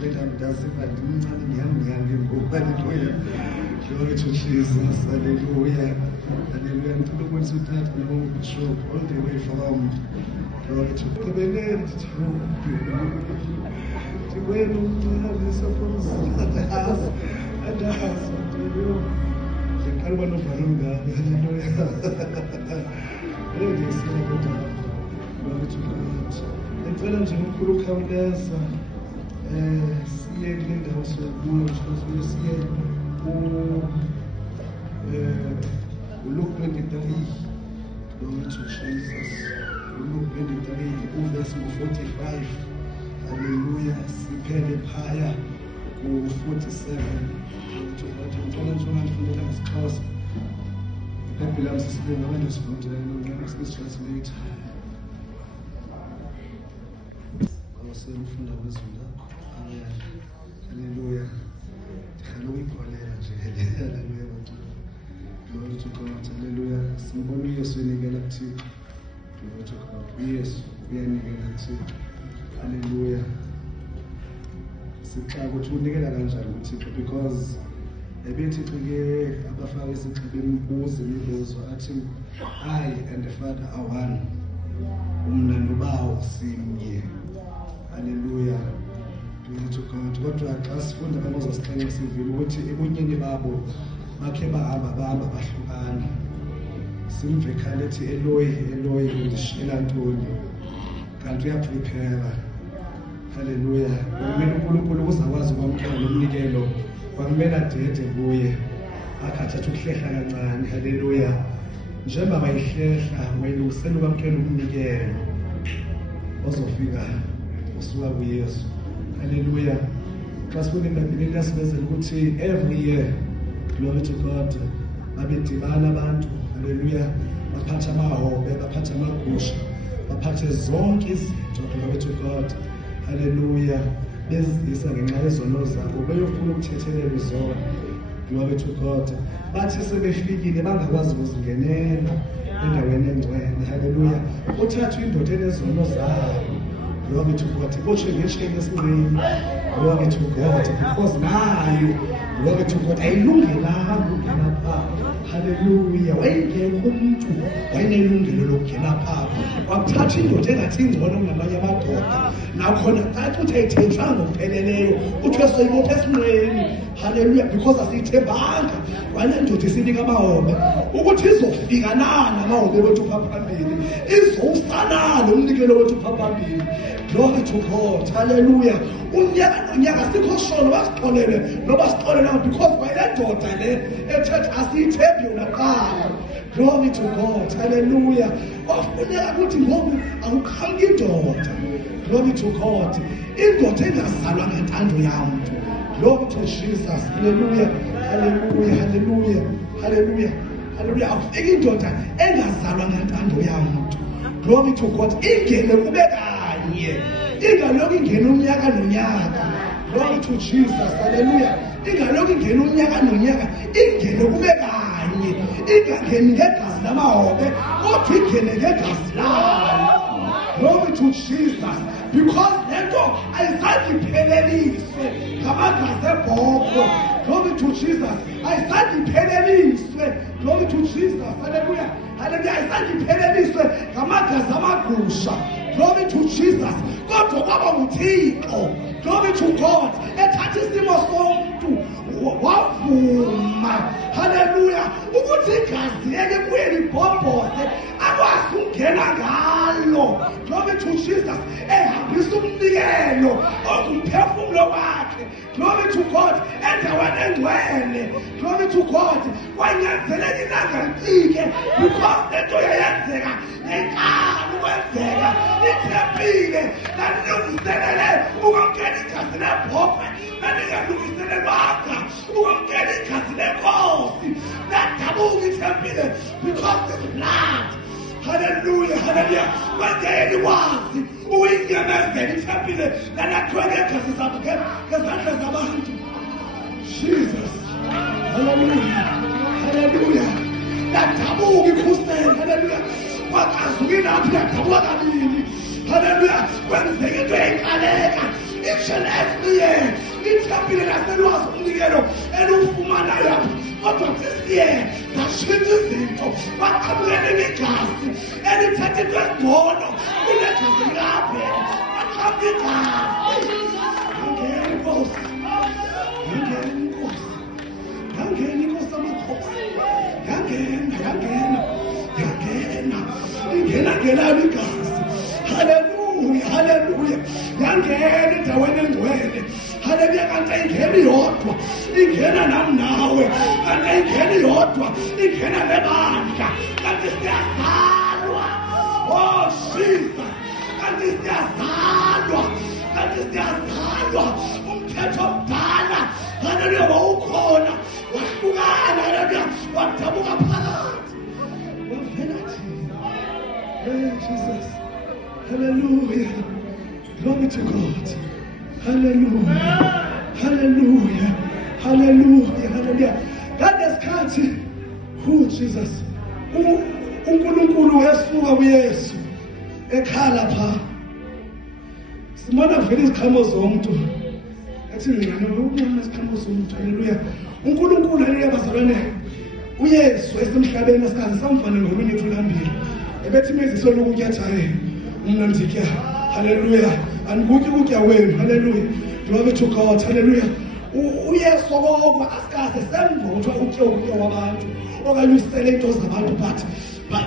when I'm dancing, I didn't hallelujah. Glory to Jesus, hallelujah. Hallelujah. And to the ones who died along the shore, all the way from glory to covenant to when we are supposed to have and the house of the Lord. The carbon of Arunga, hallelujah. Praise God. Glory to God. And when I'm going to come there, see in the house of God, because we see Luke 23. Glory to Jesus. Luke 23, verse 45. Hallelujah. Sipele phaya ku 47. Glory to God. Ngicela ngifundela ngesixhosa. iBhayibheli lami sisibona abantu sifundela ngesitranslate. Awusefunda kwezulu lakho. Amen. Hallelujah. Hallelujah nje. Hallelujah. Glory to God. Hallelujah. Simbona uYesu enikela kuThixo. Glory to God. uYesu uyanikela kuThixo. Hallelujah. Sixaka ukuthi unikela kanjani kuThixo because ebeThixo ke abafaka isixebe imibuzo athi I and the Father are one. Umna noBaba simnye. Hallelujah. Glory to God. Kodwa xa sifunda kaMoses 7 sivile ukuthi ebunyeni babo bakhe bahamba bahlukana. Simve khale ethi Eloi ngishela ntoni. Kanti uyaprepare. Hallelujah. Kumele uNkulunkulu uzakwazi ukwamkela umnikelo. Kwamele adede kuye. Akhathatha ukuhlehla kancane. Hallelujah. Njengoba bayihlehla wena usela ukwamkela umnikelo. Ozofika usuka kuYesu. Hallelujah. Xa sifunda eBhayibhelini yasibezela ukuthi every year, glory to God, babedibana abantu. Hallelujah. Baphatha amahobe, baphatha amagusha, baphathe zonke izinto. Glory to God. Hallelujah. Bezisa ngenxa yezono zabo beyofuna ukuthethelela izona. Glory to God. Bathi sebefikile bangakwazi ukuzingenela endaweni engcwele. Hallelujah. Uthatha indoda enezono zabo. Glory to God. Botshe ngesheke esinqeni. Glory to God. Because nayo, glory to God, ayilungelanga ukungena pha. Hallelujah. Wayengekho umuntu wayenelungelo lokungena pha. Wathatha indoda engathi ingcono kunamanye amadoda. Nakhona cathi uthi ayithenjwanga ngokupheleleyo. Uthi soyibopha esinqeni. Hallelujah. Because asiyithembanga. Wanendoda isinika amahobe ukuthi izofika nana amahobe wethu pha phambili. Izowusana lo mnikelo wethu pha phambili. Glory to God. Hallelujah. Unyaka nonyaka sikho sholo wasixolele noba sixolela because wayendoda le ethetha asiyithembi yona qala. Glory to God. Hallelujah. Ofuneka ukuthi ngoku awukhange indoda. Glory to God. Indoda engazalwa ngentando yamuntu. Glory to Jesus. Hallelujah. Hallelujah. Hallelujah. Hallelujah. Hallelujah. Awufika indoda engazalwa ngentando yamuntu. Glory to God. Ingene kube kanye. Ingaloku ingene unyaka nonyaka. Glory to Jesus. Hallelujah. Ingaloku ingene unyaka nonyaka. Ingene kube kanye. Ingangeni ngegazi lamahobe kodwa ingene ngegazi layo. Glory to Jesus. Because lento ayisandiphelelise ngamagazi ebhokwe. Glory to Jesus. Ayisandiphelelise. Glory to Jesus. Hallelujah. Hallelujah. Ayisandiphelelise ngamagazi amagusha. Glory to Jesus. Kodwa kwaba nguThixo. Glory to God. Ethatha isimo somuntu wavuma. Hallelujah. Ukuthi igazi yeke kuye libhobhoze akwazi ukungena ngalo. Glory to Jesus. Ehambisa umnikelo ongumphefumulo wakhe. Glory to God. Endaweni engcwele. Glory to God. Kwanyanzeleka ilanga lifike because lento yayenzeka ngenkani ukwenzeka ithempile nalungiselele ukwamkela igazi lebhokwe nalingalungiselelwanga ukwamkela igazi lenkosi ladabuka ithempile because this blood. Hallelujah. Hallelujah. Wangeni wazi uyinyamezela ithempile nalathwele igazi zabo ngezandla zabantu. Jesus. Hallelujah. Hallelujah. Ladabuka ikhusela. Hallelujah. Wakazuki lapho ladabuka kabili. Hallelujah. Kwenzeka into enkaleka each and every year ithempile laselwazi umnikelo elufumana lapha kodwa this year zashintsha izinto baqhabukele negazi elithethe kwengcono kunegazi likaBhele baqhabula igazi angena inkosi amakhosi ingena igazi haleluya yangena endaweni engcwele haleluya kanti ayingeni yodwa ingena nami nawe kanti ayingeni yodwa ingena nebandla kanti siyazalwa oh Jesus kanti siyazalwa umthetho omdala haleluya wawukhona wahlukana haleluya wadabuka phakathi wavela thina hey Jesus hallelujah glory to God hallelujah ngaleskhathi Jesus uNkulunkulu wasuka kuYesu ekhala pha simona vele iziqhamo zomuntu athi ngene ubona iziqhamo zomuntu haleluya uNkulunkulu haleluya bazalwane uYesu esemhlabeni asikaze samfana ngolunye ithulambili ebethi imiziswe lokunyathaye mina ndikya haleluya andikuki ukutya wenu haleluya glory to God haleluya uYesu ngoba asikaze semvuthwa ukutya wabantu okanye usele into zabantu but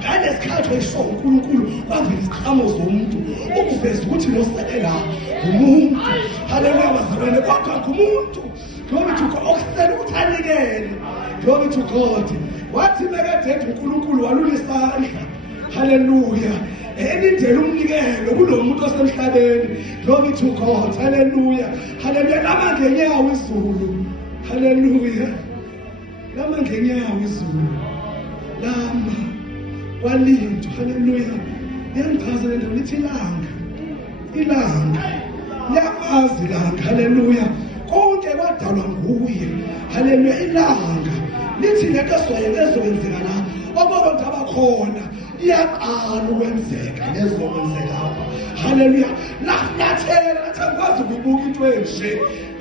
ngaleskhathi esho uNkulunkulu kwavela iziqhamo zomuntu ukuveza ukuthi loselela umuntu haleluya bazalwane kodwa ngumuntu glory to God okusela ukuthi anikele glory to God wathi bekade uNkulunkulu walula isandla haleluya elindele umnikelo kulomuntu osemhlabeni glory to God haleluya lama ngenyawo izulu haleluya lama ngenyawo izulu lama walindwa haleluya yangichaza lento lithi ilanga yamazi ilanga haleluya konke kwadalwa nguye haleluya ilanga lithi lento ezokwenzeka la obabantu abakhona iyaqala ukwenzeka lezokwenzeka haleluya lahlathela athakwazi ukubuka into enje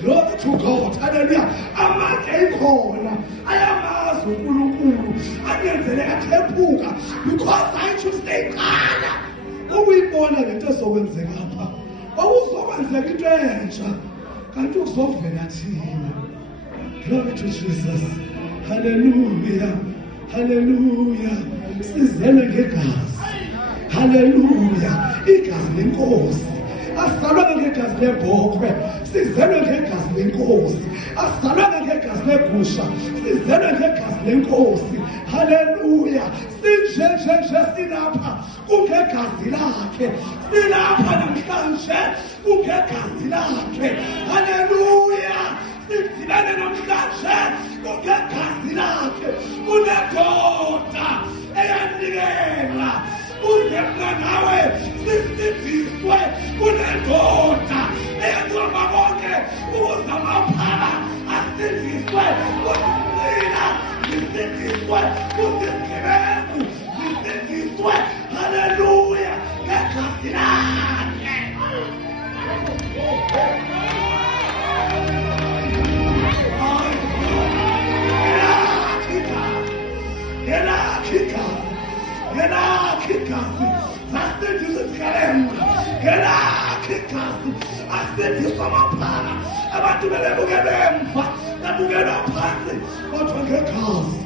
glory to God haleluya amandla ikhona ayamazi uNkulunkulu anyenzele athephuka because I choose to qala ukuyibona lento ezokwenzeka lapha okuzokwenzeka into entsha kanti uzovela thina glory to Jesus haleluya sizele ngegazi haleluya igazi lenkosi asalwa ngegazi lebhokhwe sizelwe ngegazi lenkosi asalwa ngegazi legusha sizelwe ngegazi lenkosi haleluya sinje silapha kungegazi lakhe silapha namhlanje kungegazi lakhe haleluya sidibane namhlanje kungegazi lakhe kunendoda eyanikela uzemna nawe sisindiswe kunendoda eyenziwa bonke ukuzamaphala asindiswe kusina zisindiswe kusigebengu zisindiswe haleluya ngegazi lakhe asindiswa amaphara abantu bebebukele emva babukela phansi kodwa ngegazi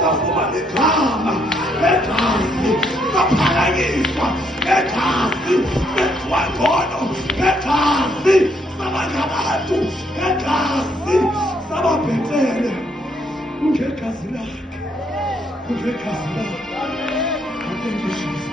safumana igama ngegazi saphakanyiswa ngegazi senziwa ngcono ngegazi sabangabantu ngegazi sababhetele kungegazi lakhe kungegazi lakhe. Thank you, Jesus.